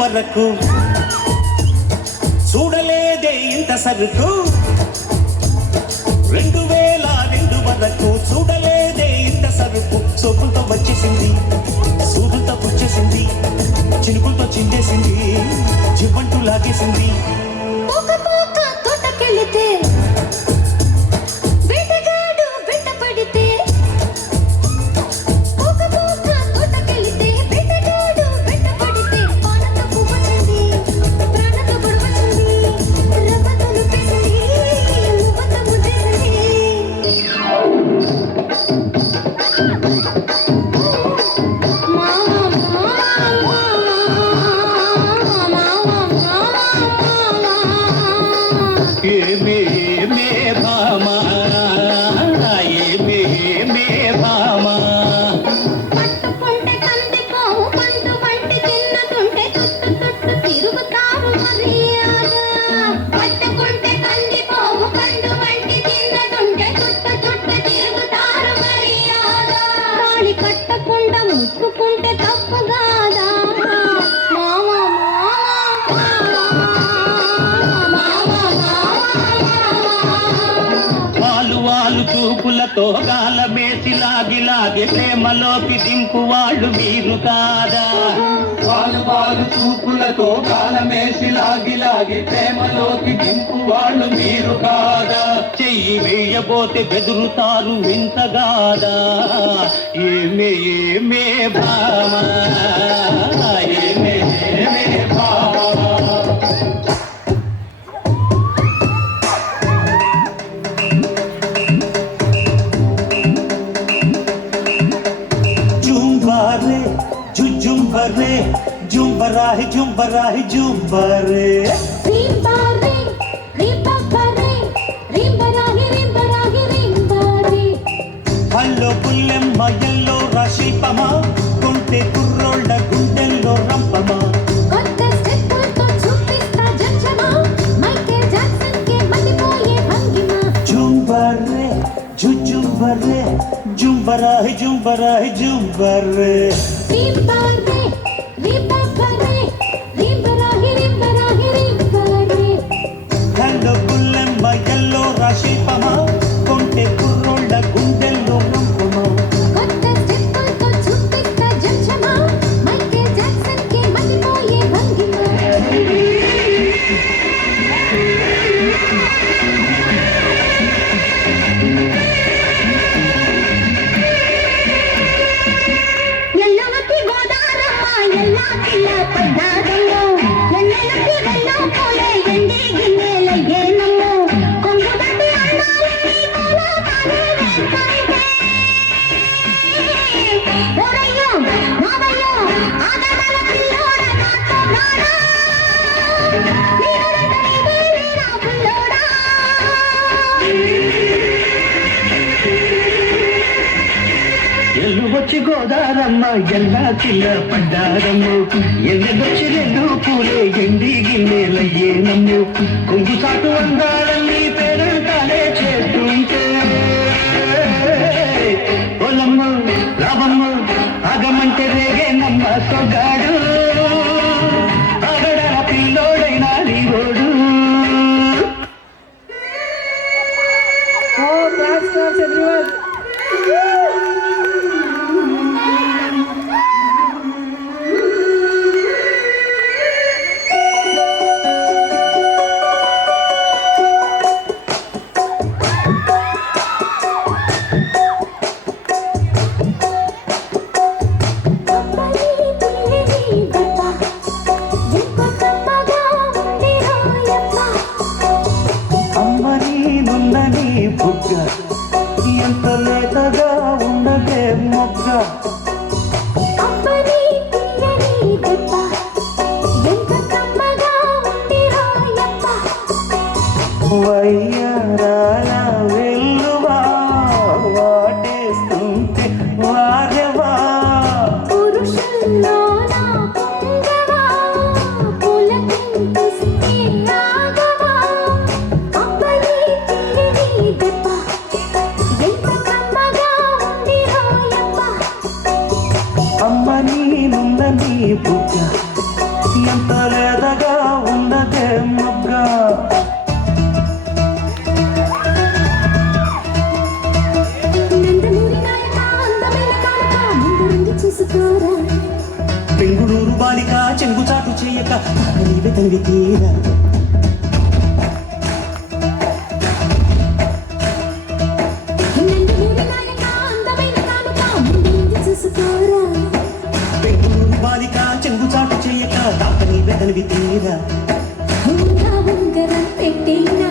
వరకు చూడలేదే ఇంత సరుకు 2002 వరకు చూడలేదే ఇంత సరుకు సోకులతో వచ్చేసింది సూదులతో పుచ్చేసింది చినుకులతో చిందేసింది జివ్వంటూ లాగేసింది తోటకెళితే వేటగాడు వెంట పడితే తోటకెళితే వేటగాడు వెంట పడితే పానతో పువ్వచింది ప్రాణతో గొడవచింది రవ్వతో లుపేసింది మువ్వతో ముద్దేసింది ముట్టుకుంటే తప్పుగాదా వాలు చూపులతో గాలమేసి లాగి ప్రేమలోకి దింపు వాళ్ళు మీరు కాదా వాలు చూపులతో గాలమేసి లాగి ప్రేమలోకి దింపు వాళ్ళు మీరు కాదా చెయ్యి వేయబోతే బెదురుతారు వింతగాదా ఏమే భామా ఏమే భామా जुम्बरे जुम्बराही जुम्बराही जुम्बरे रिम्बारे रिम्बारे रिम्बराही रिम्बराही रिम्बारे हल्लो पुल्लेम्मा यल्लो राशिल्पमा गुंटे कुर्रोళ్ళ గుండెల్లో రంపమా కొత్త స్టెప్పులతో చూపిస్తా జంజమా మైకేల్ జాక్సన్ కే మతిపోయే భంగిమ जुम्बरे जुम्बरे जुम्बराही जुम्बराही जुम्बरे रिम्बारे रिम्बारे रिम्बराही रिम्बराही रिम्बारे हल्लो पुल्लेम्मा यल्लो రాశిల్పమా కొంటె కుర్రోళ్ళ గుండెల్లో రంపమా కొత్త స్టెప్పులతో చూపిస్తా జంజమా మైకేల్ జాక్సన్ కే మతిపోయే భంగిమ వచ్చి గోదారమ్మ ఎల్లా చిల్ల పడ్డారమ్ము ఎన్నెదొచ్చి రెండు పూలే ఎండి గిన్నెలయ్యేనమ్ము కొంగు సాటు అందాలన్నీ పేరంటాలే చేస్తుంటే పొలమ్మ లాభమ్మ ఆగమంటే రేగే నమ్మ సొగాడు ఆగడ పిల్లోడైనా నీవోడు ఎంత లేదగా ఉన్నదే మొగ్గ బెంగుళూరు బాలిక చెంగుచాటు చేయక నీవే తనివి తీరా బెంగుళూరు బాలిక చెంగుచాటు చేయక నీవే తనివి తీరా ఉంగరం పెట్టినా